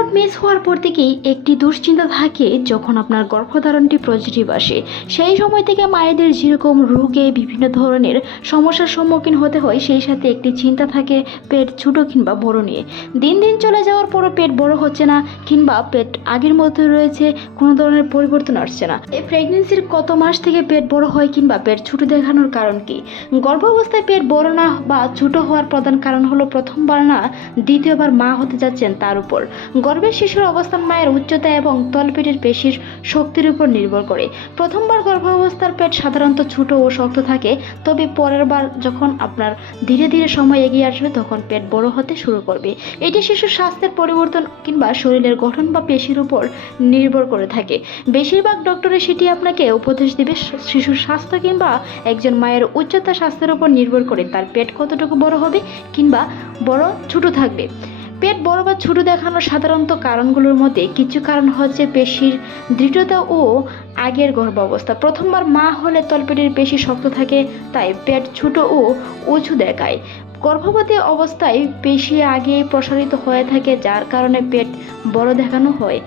Period miss হওয়ার পর থেকেই একটি দুশ্চিন্তা থাকে যখন আপনার গর্ভধারণটি পজিটিভ আসে। সেই সময় থেকে মায়েদের যেরকম রোগে বিভিন্ন ধরনের সমস্যার সম্মুখীন হতে হয়, সেই সাথে একটি চিন্তা থাকে পেট ছোটো কিংবা বড় নিয়ে। দিন দিন চলে যাওয়ার পরও পেট বড় হচ্ছে না কিংবা পেট আগের মতো রয়েছে, কোনো ধরনের পরিবর্তন আসছে না। এই প্রেগনেন্সির কত মাস থেকে পেট বড় হয় কিংবা পেট ছোটো দেখানোর কারণ কি? গর্ভাবস্থায় পেট বড় না বা ছোটো হওয়ার প্রধান কারণ হলো প্রথমবার না দ্বিতীয়বার মা হতে যাচ্ছেন তার উপর। গর্ভের শিশুর অবস্থান মায়ের উচ্চতা এবং তলপেটের পেশির শক্তির উপর নির্ভর করে। প্রথমবার গর্ভাবস্থার পেট সাধারণত ছোট ও শক্ত থাকে, তবে পরের বার যখন আপনার ধীরে ধীরে সময় এগিয়ে আসবে তখন পেট বড় হতে শুরু করবে। এটি শিশুর স্বাস্থ্যের পরিবর্তন কিংবা শরীরের গঠন বা পেশির উপর নির্ভর করে থাকে। বেশিরভাগ ডক্টরে সেটি আপনাকে উপদেশ দেবে শিশুর স্বাস্থ্য কিংবা একজন মায়ের উচ্চতা স্বাস্থ্যের উপর নির্ভর করে তার পেট কতটুকু বড় হবে কিংবা বড় ছোট থাকবে। পেট বড় বা ছোট দেখানোর সাধারণত কারণগুলোর মধ্যে কিছু কারণ হচ্ছে পেশির দৃঢ়তা ও আগের গর্ভাবস্থা। প্রথমবার মা হলে তলপেটের পেশি শক্ত থাকে, তাই পেট ছোট ও উঁচু দেখায়। গর্ভবতী অবস্থায় পেশি আগে প্রসারিত হয়ে থাকে, যার কারণে পেট বড় দেখানো হয়।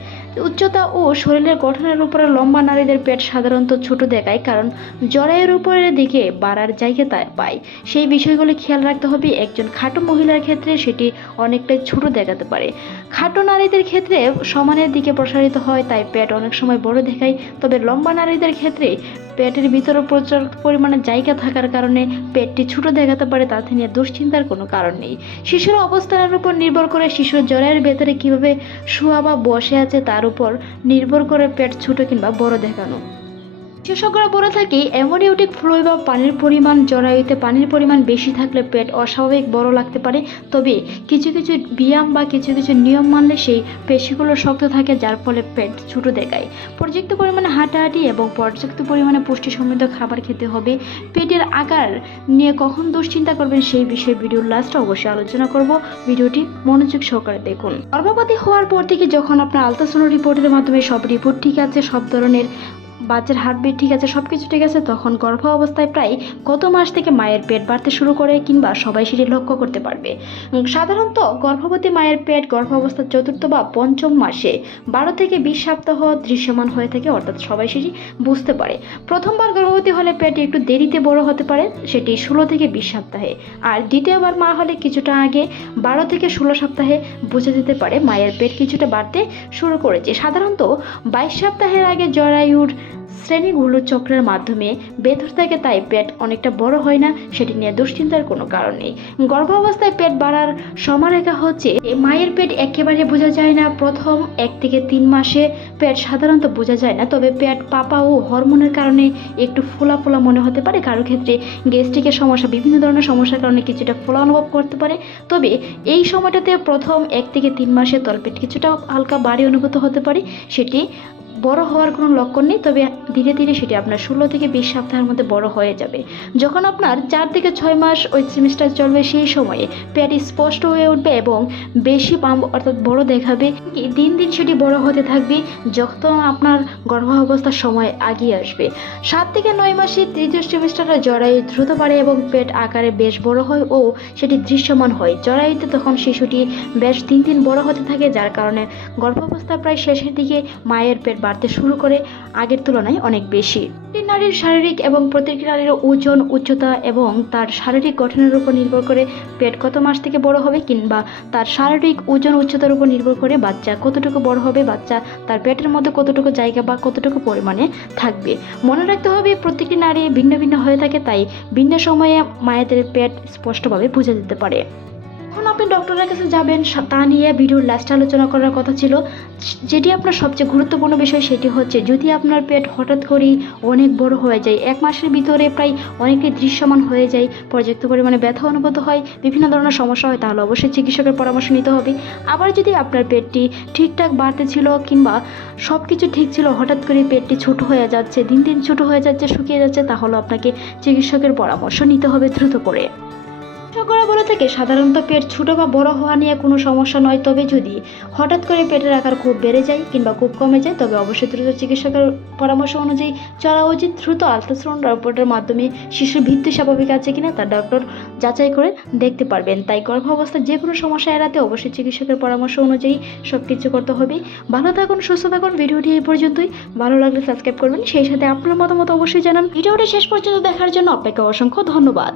উচ্চতা ও শরীরের গঠনের উপরে লম্বা নারীদের পেট সাধারণত ছোট দেখায়, কারণ জরায়ুর উপরের দিকে বাড়ার জায়গা পায়। সেই বিষয়গুলি খেয়াল রাখতে হবে। একজন খাটো মহিলার ক্ষেত্রে সেটি অনেকটাই ছোট দেখাতে পারে। খাটো নারীদের ক্ষেত্রে সমানের দিকে প্রসারিত হয়, তাই পেট অনেক সময় বড় দেখায়। তবে লম্বা নারীদের ক্ষেত্রে পেটের ভিতরে প্রচুর পরিমাণে জায়গা থাকার কারণে পেটটি ছোট দেখাতে পারে, তাতে নিয়ে দুশ্চিন্তার কোনো কারণ নেই। শিশুর অবস্থানের উপর নির্ভর করে শিশুর জরায়ুর ভেতরে কিভাবে শোয়া বা বসে আছে তার উপর নির্ভর করে পেট ছোট কিংবা বড় দেখানো। বিশেষজ্ঞরা বলে থাকে অ্যামনিওটিক ফ্লুইড বা পানির পরিমাণ, জরায়ুতে পানির পরিমাণ বেশি থাকলে পেট অস্বাভাবিক বড় লাগতে পারে। তবে কিছু কিছু ব্যায়াম বা কিছু নিয়ম মানলে সেই পেশিগুলো শক্ত থাকে, যার ফলে পেট ছোট দেখায়। পর্যাপ্ত পরিমাণে হাঁটাহাঁটি এবং পর্যাপ্ত পরিমাণে পুষ্টি সমৃদ্ধ খাবার খেতে হবে। পেটের আকার নিয়ে কখন দুশ্চিন্তা করবেন সেই বিষয়ে ভিডিওর লাস্টে অবশ্যই আলোচনা করব। ভিডিওটি মনোযোগ সহকারে দেখুন। গর্ভবতী হওয়ার পর থেকে যখন আপনার আলট্রাসাউন্ড রিপোর্টের মাধ্যমে সব রিপোর্ট ঠিক আছে, সব ধরনের বাচ্চার হার্টবিট ঠিক আছে, সব কিছু ঠিক আছে, তখন গর্ভ অবস্থায় প্রায় কত মাস থেকে মায়ের পেট বাড়তে শুরু করে কিংবা সবাই সেটি লক্ষ্য করতে পারবে। সাধারণত গর্ভবতী মায়ের পেট গর্ভাবস্থার চতুর্থ বা পঞ্চম মাসে 12 থেকে 20 সপ্তাহ দৃশ্যমান হয়ে থাকে, অর্থাৎ সবাই সেটি বুঝতে পারে। প্রথমবার গর্ভবতী হলে পেট একটু দেরিতে বড় হতে পারে, সেটি 16 থেকে 20 সপ্তাহে। আর দ্বিতীয়বার মা হলে কিছুটা আগে 12 থেকে 16 সপ্তাহে বোঝা যেতে পারে মায়ের পেট কিছুটা বাড়তে শুরু করেছে। সাধারণত 22 সপ্তাহের আগে জরায়ুর শ্রেণীগুলো চক্রের মাধ্যমে ভেতর থেকে, তাই পেট অনেকটা বড় হয় না, সেটি নিয়ে দুশ্চিন্তার কোনো কারণ নেই। গর্ভাবস্থায় পেট বাড়ার সময়রেখা হচ্ছে মায়ের পেট একেবারে বোঝা যায় না। প্রথম 1 থেকে 3 মাসে পেট সাধারণত বোঝা যায় না, তবে পেট পাপা ও হরমোনের কারণে একটু ফোলা ফোলা মনে হতে পারে। কারোর ক্ষেত্রে গ্যাস্ট্রিকের সমস্যা, বিভিন্ন ধরনের সমস্যার কারণে কিছুটা ফোলা অনুভব করতে পারে। তবে এই সময়টাতে প্রথম 1 থেকে 3 মাসে তলপেট কিছুটা হালকা ভারী অনুভূত হতে পারে, সেটি বড় হওয়ার কোনো লক্ষণ নেই। তবে ধীরে ধীরে সেটি আপনার 16 থেকে 20 সপ্তাহের মধ্যে বড় হয়ে যাবে। যখন আপনার 4 থেকে 6 মাস ওই সেমিস্টার চলবে, সেই সময়ে পেট স্পষ্ট হয়ে উঠবে এবং বেশি পাম্প অর্থাৎ বড় দেখাবে। দিন দিন সেটি বড় হতে থাকবে যখন আপনার গর্ভাবস্থার সময় আগিয়ে আসবে। 7 থেকে 9 মাসে তৃতীয় সেমিস্টারে জরায়ু দ্রুত বাড়ে এবং পেট আকারে বেশ বড় হয় ও সেটি দৃশ্যমান হয়। জরায়ুতে তখন শিশুটি বেশ দিন দিন বড় হতে থাকে, যার কারণে গর্ভাবস্থা প্রায় শেষের দিকে মায়ের পেট বাড়তে শুরু করে আগের তুলনায় অনেক বেশি। প্রতিটি নারীর শারীরিক এবং প্রতিটি নারীর ওজন, উচ্চতা এবং তার শারীরিক গঠনের উপর নির্ভর করে পেট কত মাস থেকে বড় হবে কিংবা তার শারীরিক ওজন, উচ্চতার উপর নির্ভর করে বাচ্চা কতটুকু বড় হবে, বাচ্চা তার পেটের মধ্যে কতটুকু জায়গা বা কতটুকু পরিমাণে থাকবে। মনে রাখতে হবে প্রত্যেকটি নারী ভিন্ন ভিন্ন হয়ে থাকে, তাই ভিন্ন সময়ে মায়েদের পেট স্পষ্টভাবে বোঝা যেতে পারে। এখন আপনি ডক্টরের কাছে যাবেন, তা নিয়ে ভিডিওর লাস্টে আলোচনা করার কথা ছিল। যেটি আপনার সবচেয়ে গুরুত্বপূর্ণ বিষয় সেটি হচ্ছে যদি আপনার পেট হঠাৎ করেই অনেক বড় হয়ে যায়, 1 মাসের ভিতরে প্রায় অনেকটাই দৃশ্যমান হয়ে যায়, পর্যাপ্ত পরিমাণে ব্যথা অনুভূত হয়, বিভিন্ন ধরনের সমস্যা হয়, তাহলে অবশ্যই চিকিৎসকের পরামর্শ নিতে হবে। আবার যদি আপনার পেটটি ঠিকঠাক বাড়তে ছিল কিংবা সব কিছু ঠিক ছিল, হঠাৎ করে পেটটি ছোট হয়ে যাচ্ছে, দিন দিন ছোট হয়ে যাচ্ছে, শুকিয়ে যাচ্ছে, তাহলে আপনাকে চিকিৎসকের পরামর্শ নিতে হবে দ্রুত করে। বিশেষজ্ঞরা বলে থাকে সাধারণত পেট ছোট বা বড় হওয়া নিয়ে কোনো সমস্যা নয়, তবে যদি হঠাৎ করে পেটের আকার খুব বেড়ে যায় কিংবা খুব কমে যায় তবে অবশ্যই দ্রুত চিকিৎসকের পরামর্শ অনুযায়ী চলা উচিত। দ্রুত আল্ট্রাসাউন্ড রিপোর্টের মাধ্যমে শিশুর ভিত্তি স্বাভাবিক আছে কিনা তা ডক্টর যাচাই করে দেখতে পারবেন। তাই গর্ভাবস্থায় যে কোনো সমস্যা এড়াতে অবশ্যই চিকিৎসকের পরামর্শ অনুযায়ী সব কিছু করতে হবে। ভালো থাকুন, সুস্থ থাকুন। ভিডিওটি এই পর্যন্তই। ভালো লাগলে সাবস্ক্রাইব করবেন, সেই সাথে আপনার মতামত অবশ্যই জানান। ভিডিওটি শেষ পর্যন্ত দেখার জন্য আপনাকে অসংখ্য ধন্যবাদ।